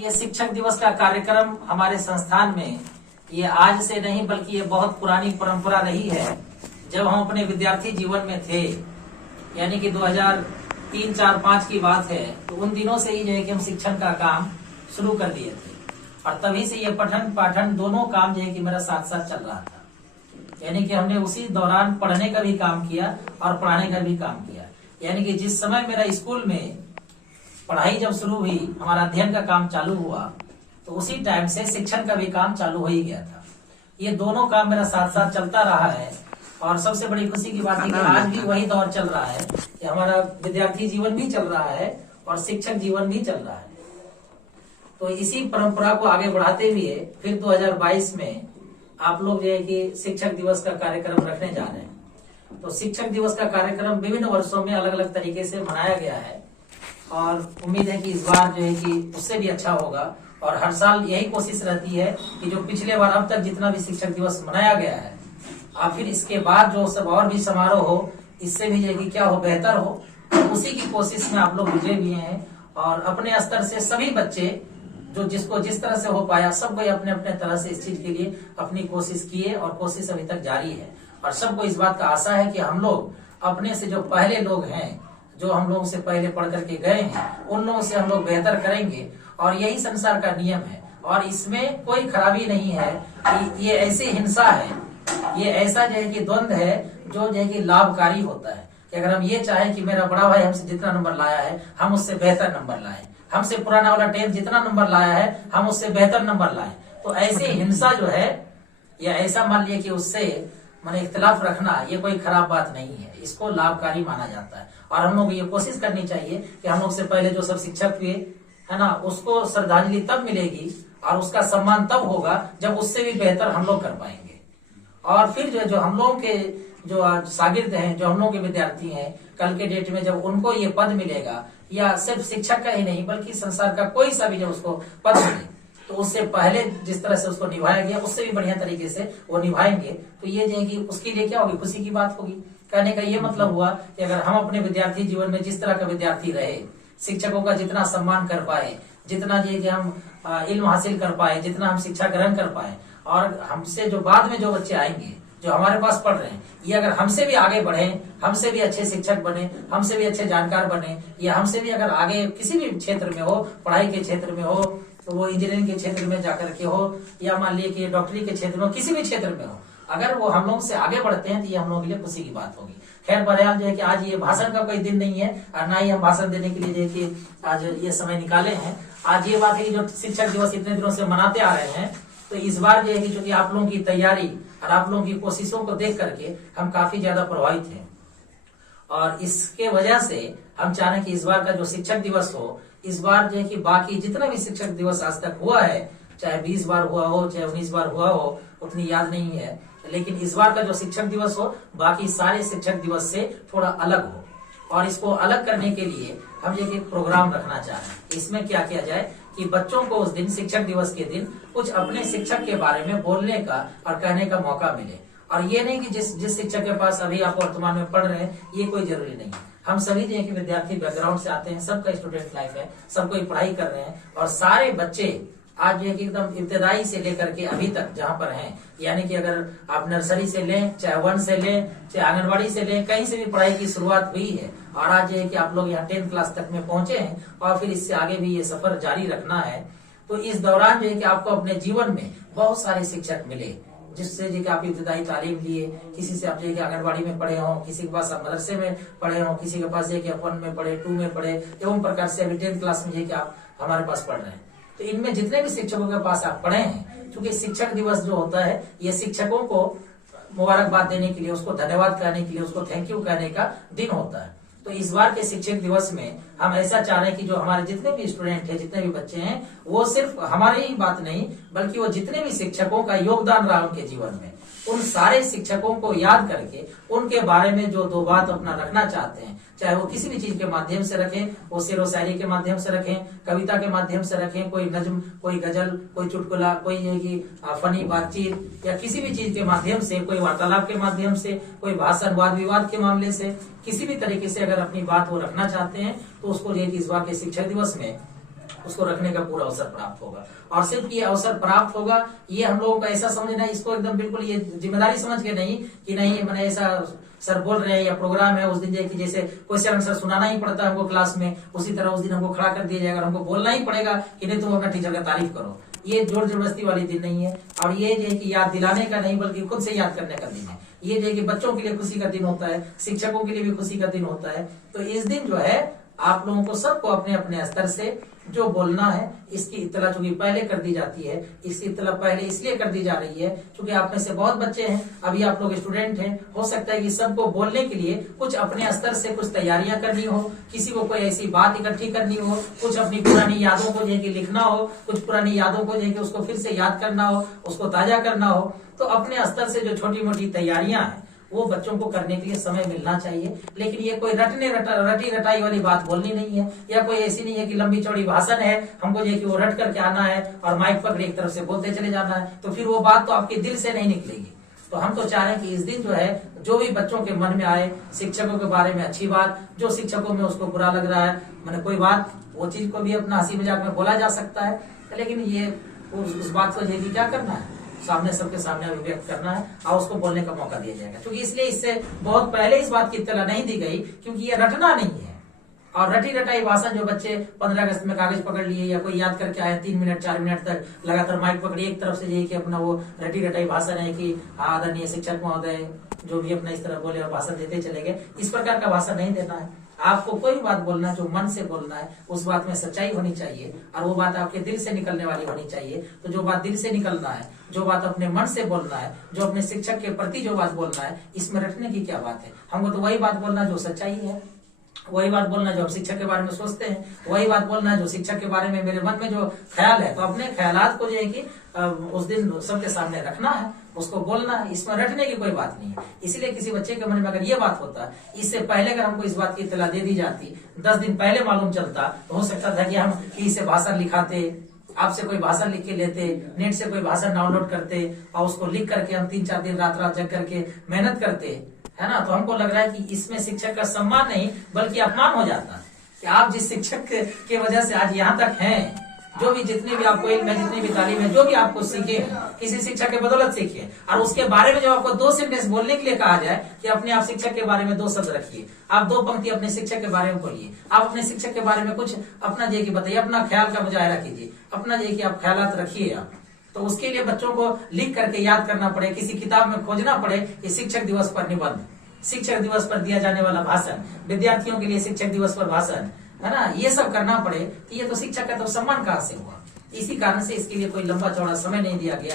ये शिक्षक दिवस का कार्यक्रम हमारे संस्थान में ये आज से नहीं बल्कि ये बहुत पुरानी परंपरा रही है। जब हम अपने विद्यार्थी जीवन में थे, यानी कि 2003, 4, 5 की बात है, तो उन दिनों से ही जो है कि हम शिक्षण का काम शुरू कर दिए थे और तभी से ये पठन पाठन दोनों काम जो है कि मेरा साथ साथ चल रहा था। यानी कि हमने उसी दौरान पढ़ने का भी काम किया और पढ़ाने का भी काम किया। यानी कि जिस समय मेरा स्कूल में पढ़ाई जब शुरू हुई, हमारा अध्ययन का काम चालू हुआ, तो उसी टाइम से शिक्षण का भी काम चालू हो ही गया था। ये दोनों काम मेरा साथ साथ चलता रहा है और सबसे बड़ी खुशी की बात है कि आज भी वही दौर चल रहा है कि हमारा विद्यार्थी जीवन भी चल रहा है और शिक्षक जीवन भी चल रहा है। तो इसी परंपरा को आगे बढ़ाते हुए फिर 2022 में आप लोग जो है कि शिक्षक दिवस का कार्यक्रम रखने जा रहे हैं। तो शिक्षक दिवस का कार्यक्रम विभिन्न वर्षों में अलग अलग तरीके से मनाया गया है और उम्मीद है कि इस बार जो है कि उससे भी अच्छा होगा। और हर साल यही कोशिश रहती है कि जो पिछले बार अब तक जितना भी शिक्षक दिवस मनाया गया है और फिर इसके बाद जो सब और भी समारोह हो, इससे भी जो है कि क्या हो, बेहतर हो। तो उसी की कोशिश में आप लोग जुटे हुए हैं और अपने स्तर से सभी बच्चे जो जिसको जिस तरह से हो पाया, सबको अपने अपने तरह से इस चीज के लिए अपनी कोशिश किए और कोशिश अभी तक जारी है। और सबको इस बात का आशा है कि हम लोग अपने से जो पहले लोग हैं, जो हम लोगों से पहले पढ़ करके गए हैं, उन लोगों से हम लोग बेहतर करेंगे। और यही संसार का नियम है और इसमें कोई खराबी नहीं है कि ये ऐसी हिंसा है, ये ऐसा जो है कि द्वंद है जो है कि लाभकारी होता है कि अगर हम ये चाहें कि मेरा बड़ा भाई हमसे जितना नंबर लाया है हम उससे बेहतर नंबर लाएं, हमसे पुराना वाला 10 जितना नंबर लाया है हम उससे बेहतर नंबर लाएं। तो ऐसी हिंसा जो है या ऐसा मान लिया कि उससे माने इख्तिलाफ रखना, ये कोई खराब बात नहीं है, इसको लाभकारी माना जाता है। और हम लोग ये कोशिश करनी चाहिए कि हम लोग से पहले जो सब शिक्षक हुए है ना, उसको श्रद्धांजलि तब मिलेगी और उसका सम्मान तब होगा जब उससे भी बेहतर हम लोग कर पाएंगे। और फिर जो हम लोगों के जो शागिर्द हैं, जो हम लोगों के विद्यार्थी हैं, कल के डेट में जब उनको ये पद मिलेगा, या सिर्फ शिक्षक का ही नहीं बल्कि संसार का कोई सा भी जब उसको पद मिले, तो उससे पहले जिस तरह से उसको निभाया गया उससे भी बढ़िया तरीके से वो निभाएंगे। तो ये जो है कि उसके लिए क्या होगी, खुशी की बात होगी। कहने का ये मतलब हुआ कि अगर हम अपने विद्यार्थी जीवन में जिस तरह का विद्यार्थी रहे, शिक्षकों का जितना सम्मान कर पाए, जितना जो कि हम इल्म हासिल कर पाए, जितना हम शिक्षा ग्रहण कर पाए, और हमसे जो बाद में जो बच्चे आएंगे जो हमारे पास पढ़ रहे हैं, ये अगर हमसे भी आगे बढ़े, हमसे भी अच्छे शिक्षक बने, हमसे भी अच्छे जानकार बने, या हमसे भी अगर आगे किसी भी क्षेत्र में हो, पढ़ाई के क्षेत्र में हो, तो वो इंजीनियरिंग के क्षेत्र में जाकर के हो, या मान लीजिए कि डॉक्टरी के क्षेत्र में हो, किसी भी क्षेत्र में हो, अगर वो हम लोग से आगे बढ़ते हैं तो ये हम लोगों के लिए खुशी की बात होगी। खैर बहरहाल जो है कि आज ये भाषण का कोई दिन नहीं है और ना ही हम भाषण देने के लिए जो है कि आज ये समय निकाले हैं। आज ये बात है कि जो शिक्षक दिवस इतने दिनों से मनाते आ रहे हैं, तो इस बार जो है कि चूंकि आप लोगों की तैयारी और आप लोगों की कोशिशों को देख करके हम काफी ज्यादा प्रभावित हैं और इसके वजह से हम चाह रहे हैं कि इस बार का जो शिक्षक दिवस हो, इस बार जो है कि बाकी जितना भी शिक्षक दिवस आज तक हुआ है, चाहे 20 बार हुआ हो, चाहे 19 बार हुआ हो, उतनी याद नहीं है, लेकिन इस बार का जो शिक्षक दिवस हो बाकी सारे शिक्षक दिवस से थोड़ा अलग हो। और इसको अलग करने के लिए हम एक प्रोग्राम रखना चाह रहे हैं। इसमें क्या किया जाए कि बच्चों को उस दिन, शिक्षक दिवस के दिन, कुछ अपने शिक्षक के बारे में बोलने का और कहने का मौका मिले। और ये नहीं कि जिस शिक्षक के पास अभी आप वर्तमान में पढ़ रहे हैं, ये कोई जरूरी नहीं है। हम सभी जो है कि विद्यार्थी बैकग्राउंड से आते हैं, सबका स्टूडेंट लाइफ है, सब कोई पढ़ाई कर रहे हैं और सारे बच्चे आज ये एकदम इब्तदाई से लेकर के अभी तक जहाँ पर हैं, यानी कि अगर आप नर्सरी से लें, चाहे 1 से लें, चाहे आंगनबाड़ी से लें, कहीं से भी पढ़ाई की शुरुआत हुई है और आज ये कि आप लोग यहाँ 10th क्लास तक में पहुंचे हैं और फिर इससे आगे भी ये सफर जारी रखना है। तो इस दौरान जो है कि आपको अपने जीवन में बहुत सारे शिक्षक मिले, जिससे जो कि आप इब्तदाई तालीम लिए, किसी से आप जो कि आंगनबाड़ी में पढ़े हों, किसी के पास आप मदरसे में पढ़े हों, किसी के पास जो कि आप 1 में पढ़े, 2 में पढ़े, एवं प्रकार से अभी 10th क्लास में जो कि आप हमारे पास पढ़ रहे हैं। तो इनमें जितने भी शिक्षकों के पास आप पढ़े हैं, क्योंकि शिक्षक दिवस जो होता है ये शिक्षकों को मुबारकबाद देने के लिए, उसको धन्यवाद कहने के लिए, उसको थैंक यू कहने का दिन होता है। तो इस बार के शिक्षक दिवस में हम ऐसा चाह रहे हैं कि जो हमारे जितने भी स्टूडेंट हैं, जितने भी बच्चे हैं, वो सिर्फ हमारी ही बात नहीं बल्कि वो जितने भी शिक्षकों का योगदान रहा उनके जीवन में, उन सारे शिक्षकों को याद करके उनके बारे में जो 2 बात अपना रखना चाहते हैं, चाहे वो किसी भी चीज के माध्यम से रखें, वो शेर व शायरी के माध्यम से रखें, कविता के माध्यम से रखें, कोई नज्म, कोई गजल, कोई चुटकुला, कोई फनी बातचीत, या किसी भी चीज के माध्यम से, कोई वार्तालाप के माध्यम से, कोई भाषण, वाद विवाद के मामले से, किसी भी तरीके से अगर अपनी बात वो रखना चाहते हैं तो उसको इस बार के शिक्षक दिवस में उसको रखने का पूरा अवसर प्राप्त होगा। और सिर्फ ये अवसर प्राप्त होगा, ये हम लोगों का ऐसा समझना है, इसको एकदम बिल्कुल ये जिम्मेदारी समझ के नहीं कि नहीं मैंने ऐसा सर बोल रहे हैं या प्रोग्राम है उस दिन जाए कि जैसे क्वेश्चन आंसर सुनाना ही पड़ता है हमको क्लास में, उसी तरह उस दिन हमको खड़ा कर दिया जाएगा, हमको बोलना ही पड़ेगा कि नहीं तुम अपना टीचर का तारीफ करो। ये जोर जबरदस्ती वाली दिन नहीं है। और ये जो है कि याद दिलाने का नहीं बल्कि खुद से याद करने का दिन है। ये जो है कि बच्चों के लिए खुशी का दिन होता है, शिक्षकों के लिए भी खुशी का दिन होता है। तो इस दिन जो है आप लोगों को सबको अपने अपने स्तर से जो बोलना है इसकी इत्तला चूंकि पहले कर दी जाती है, इसकी इत्तला पहले इसलिए कर दी जा रही है क्योंकि आप में से बहुत बच्चे हैं, अभी आप लोग स्टूडेंट हैं, हो सकता है कि सबको बोलने के लिए कुछ अपने स्तर से कुछ तैयारियां करनी हो, किसी को कोई ऐसी बात इकट्ठी करनी हो, कुछ अपनी पुरानी यादों को जो है कि लिखना हो, कुछ पुरानी यादों को जो है कि उसको फिर से याद करना हो, उसको ताजा करना हो। तो अपने स्तर से जो छोटी मोटी तैयारियां हैं वो बच्चों को करने के लिए समय मिलना चाहिए। लेकिन ये कोई रटी रटाई वाली बात बोलनी नहीं है, या कोई ऐसी नहीं है कि लंबी चौड़ी भाषण है हमको जो है कि वो रट करके आना है और माइक पकड़ एक तरफ से बोलते चले जाना है, तो फिर वो बात तो आपके दिल से नहीं निकलेगी। तो हम तो चाह रहे हैं कि इस दिन जो है जो भी बच्चों के मन में आए, शिक्षकों के बारे में अच्छी बात, जो शिक्षकों में उसको बुरा लग रहा है मैंने कोई बात, वो चीज को भी अपना हंसी मजाक में बोला जा सकता है। लेकिन ये उस बात को जो है कि क्या करना है, सामने सबके सामने अभिव्यक्त करना है और उसको बोलने का मौका दिया जाएगा। क्योंकि इसलिए इससे बहुत पहले इस बात की इत्तला नहीं दी गई क्योंकि ये रटना नहीं है। और रटी रटाई भाषण जो बच्चे 15 अगस्त में कागज पकड़ लिए या कोई याद करके आए 3 मिनट 4 मिनट तक लगातार माइक पकड़ी एक तरफ से ये कि अपना वो रटी रटाई भाषण है कि आदरणीय शिक्षक महोदय जो भी अपना इस तरह बोले और भाषण देते चले गए, इस प्रकार का भाषण नहीं देना है। आपको कोई बात बोलना है जो मन से बोलना है, उस बात में सच्चाई होनी चाहिए और वो बात आपके दिल से निकलने वाली होनी चाहिए। तो जो बात दिल से निकलना है, जो बात अपने मन से बोलना है, जो अपने शिक्षक के प्रति जो बात बोलना है, इसमें रटने की क्या बात है। हमको तो वही बात बोलना जो सच्चाई है, वही बात बोलना जो हम शिक्षक के बारे में सोचते हैं, वही बात बोलना है जो शिक्षक के बारे में मेरे मन में जो ख्याल है। तो अपने ख्यालात को जो है कि उस दिन सबके सामने रखना है, उसको बोलना है, इसमें रटने की कोई बात नहीं है। इसलिए किसी बच्चे के मन में अगर ये बात होता, इससे पहले अगर हमको इस बात की इत्तला दे दी जाती, 10 दिन पहले मालूम चलता, तो हो सकता था कि हम किसी से भाषण लिखाते, आपसे कोई भाषण लिख के लेते, नेट से कोई भाषण डाउनलोड करते और उसको लिख करके हम 3-4 दिन रात रात जग करके मेहनत करते, है ना। तो हमको लग रहा है कि इसमें शिक्षक का सम्मान नहीं बल्कि अपमान हो जाता कि आप जिस शिक्षक के वजह से आज यहाँ तक हैं, जो भी जितने भी आपको इल्म है, जितनी भी तालीम है, जो भी आपको सीखे किसी शिक्षक के बदौलत सीखे, और उसके बारे में जब आपको 2 सेंटेंस बोलने के लिए कहा जाए कि अपने आप शिक्षक के बारे में 2 शब्द रखिए, आप 2 पंक्ति अपने शिक्षक के बारे में बोलिए, आप अपने शिक्षक के बारे में कुछ अपना जो कि बताइए, अपना ख्याल का मुजाहरा कीजिए, अपना जो कि आप ख्यालात रखिए आप। तो उसके लिए बच्चों को लिख करके याद करना पड़े, किसी किताब में खोजना पड़े कि शिक्षक दिवस पर निबंध, शिक्षक दिवस पर दिया जाने वाला भाषण, विद्यार्थियों के लिए शिक्षक दिवस पर भाषण, है ना, ये सब करना पड़े, तो ये तो शिक्षक का तो सम्मान कहाँ से हुआ। इसी कारण से इसके लिए कोई लंबा चौड़ा समय नहीं दिया गया।